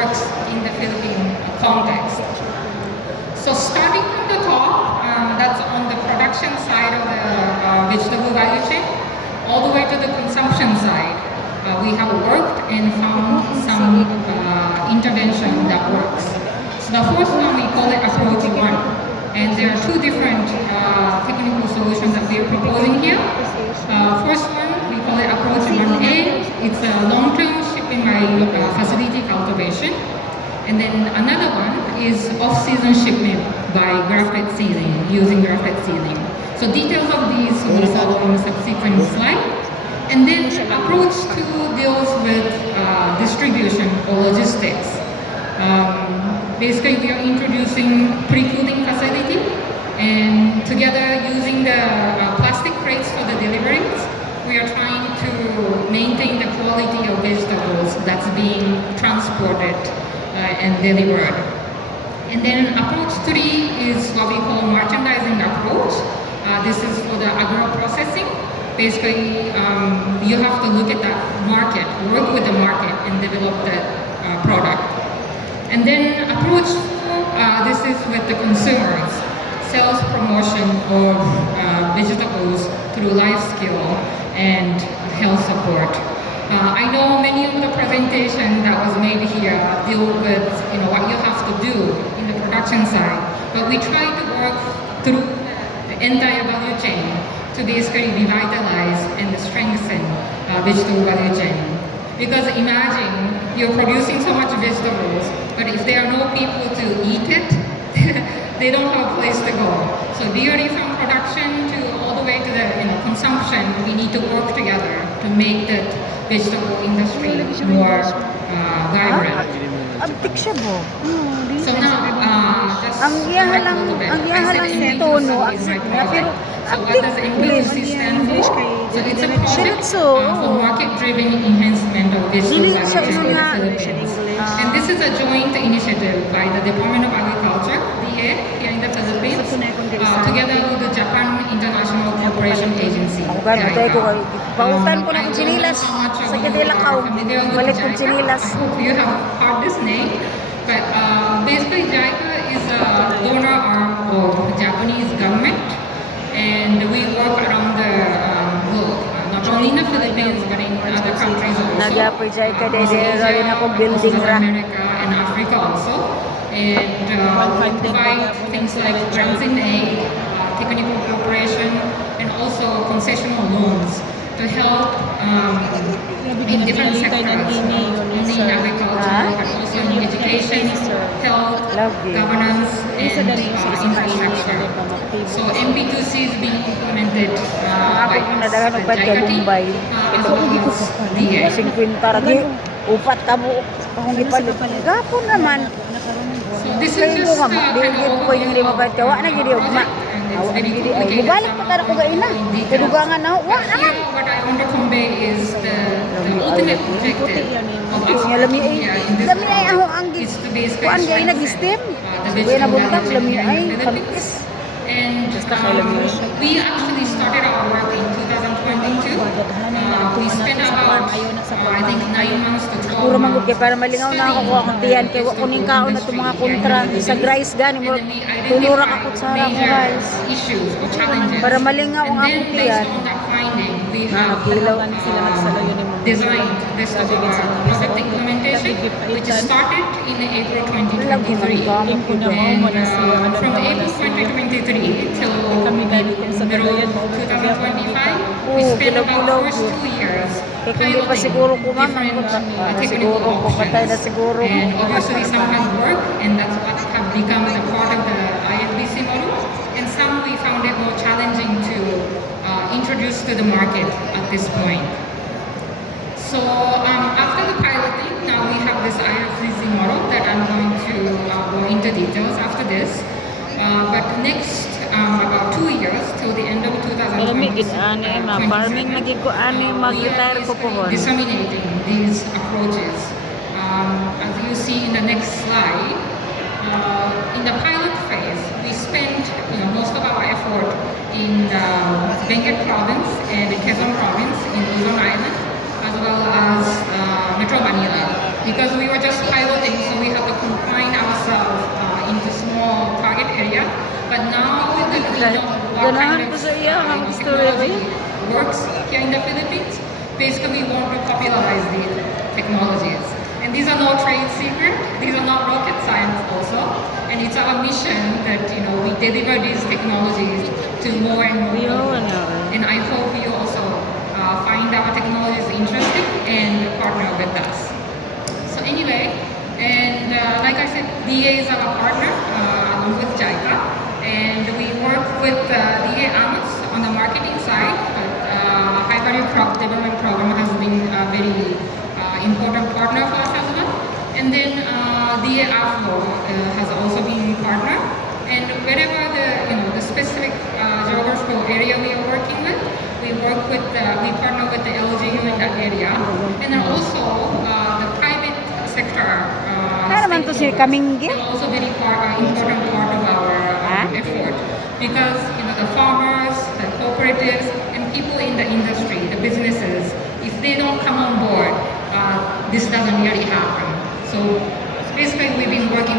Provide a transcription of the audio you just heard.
works in the Philippine context. So starting from the top, that's on the production side of the vegetable value chain, all the way to the consumption side. We have worked and found some intervention that works. So the first one, we call it approach one. And there are two different technical solutions that we are proposing here. First one, we call it approach 1A. It's a long-term shipping by facility cultivation. And then another one is off-season shipment by grafted seedling, using grafted seedling. So details of these will follow on the subsequent slide. And then approach 2 deals with distribution or logistics. Basically, we are introducing pre-cooling facility, and together using the plastic crates for the deliveries, we are trying to maintain the quality of vegetables that's being transported and delivered. And then approach 3 is what we call merchandising approach. This is for the agro-processing. Basically, you have to look at the market, work with the market, and develop the product. And then approach 4, this is with the consumers, sales promotion of vegetables through life skill and health support. I know many of the presentation that was made here deal with what you have to do in the production side, but we try to work through the entire value chain to basically revitalize and strengthen vegetable value chain. Because imagine you're producing so much vegetables, but if there are no people to eat it, they don't have a place to go. So really from production to all the way to the consumption, we need to work together to make that vegetable industry more vibrant. Abtik siya bo. So now, just Ang iyaha correct a lang, little bit. ang I iyaha said lang MPQC tono, in my accept niya, project. pero So what abtik does ulit. MPQC stand for? So it's a project Diretso. for market-driven enhancement of vegetable Dili value siya chain in the nga. Philippines. And this is a joint initiative by the Department of Agriculture, DA, here in the Philippines, together with the Japan International Cooperation Agency. Ako ba, matay ko JICA. kay pautan ko na I kong don't know chinilas how much of sa you Kadilakaw. are familiar with Balik kong JICA. chinilas. I hope you have heard this name. But basically, JICA is a donor arm of Japanese government, and we work around the globe, not only in the Philippines, but in other countries also. Nagyapoy dyan ka, dede, rin ako South building ra. America and Africa also. And we provide things like grants in aid, technical cooperation, and also concessional loans to help in different sectors, only in agriculture, but also in education, health, governance, and infrastructure. So MP2C is being implemented by Ako kung nadagan og bad ka JICA team, Bombay. as well as DA. Kasing kwinta ra di upat ka mo akong gipalit. Gapon naman. So this is Kaya just ko nga, kind di of ko yung lima bad ka. Wa na gidi ugma. and it's very Ay, complicated. mubalik pa tara ko ga ina. Kadugangan na. Wa But naman. here, what I want to convey is the ultimate objective of us Nga lami ay, here in this lami ay project ako ang is to basically kuan gay strengthen nag-stem. the Kuya na vegetable buntak, value lami chain ay, here in the Philippines. kampis. And we actually started our work in 2022. We spent about, I think, 9 months to 12 Puro manggod kay months para malingaw na ako akong tiyan kay wa kuning kaon na mga kontra sa rice gani mo tulura ka kutsara ko rice. Issues or challenges. Para malingaw ang And akong then based tiyan. on that finding, we have Kilaw designed this of our project implementation, which started in April 2023. And from April 2023 till middle of 2025, we Oh, spent about kilaw-kilaw first po. 2 years Kaya kung di pa siguro kumamang different siguro technical kung patay na options. siguro. And obviously some have worked, and that's what have become a part of the IFBC model. And some we found it more challenging to introduce to the market at this point. So after the piloting, now we have this IFBC model that I'm going to go into details after this. But next, about 2 years till the end of Pero may 2026, gid-ani, farming nagig ko ani mag-retire ko pohon. disseminating these approaches. As you see in the next slide, in the pilot phase, we spent most of our effort in Benguet province and Quezon province in Luzon Island, as well as Metro Manila. because we were just piloting, so we had to confine ourselves into small target area. But now that we know what kind Ganahan of ko sa iya, ang istorya ba technology yan? works here in the Philippines, basically we want to popularize the technologies. And these are no trade secret, these are not rocket science also. And it's our mission that we deliver these technologies to more and more people. Yun, And I hope you also find our technologies interesting and partner with us. So anyway, and like I said, DA is our partner along with JICA, and we work with DA Amos on the marketing side. But High Value Crop Development Program has been a very important partner for us as well. And then DA AFLO has also been partner. And wherever the specific geographical area we are working with, we partner with the LGU in that area. And then also the private sector. Ano naman to si Kamingge? Will also very important part of our effort, because the farmers, the cooperatives, and people in the industry, the businesses, if they don't come on board, this doesn't really happen. So basically, we've been working